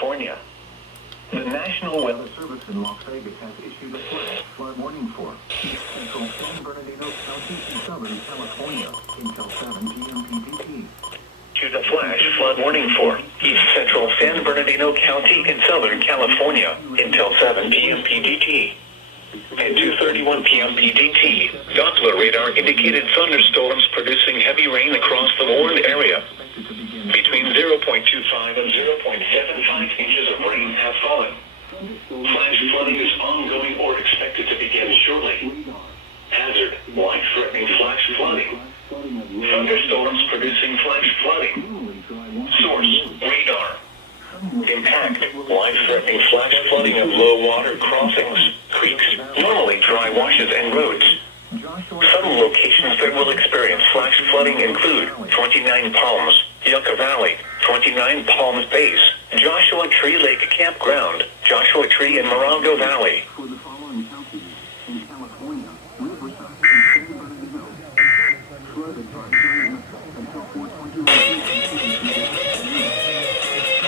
California. The National Weather Service in Las Vegas has issued a flash flood warning for East Central San Bernardino County in Southern California until 7 p.m. PDT. To the flash flood warning for East Central San Bernardino County in Southern California until 7 p.m. PDT. At 2:31 p.m. PDT, Doppler radar indicated thunderstorms producing heavy rain across the warned area. Between 0.25 and 0.75 inches of rain have fallen. Flash flooding is ongoing or expected to begin shortly. Hazard, life-threatening flash flooding. Thunderstorms producing flash flooding. Source, radar. Impact, life-threatening flash flooding of low water crossings, creeks, normally dry washes and roads. Some locations that will experience flash flooding include 29 Palms, Yucca Valley, 29 Palms Base, Joshua Tree Lake Campground, Joshua Tree and Morongo Valley. For the following counties in California, Riverside and San Bernardino, flooded by during until 4:21 p.m.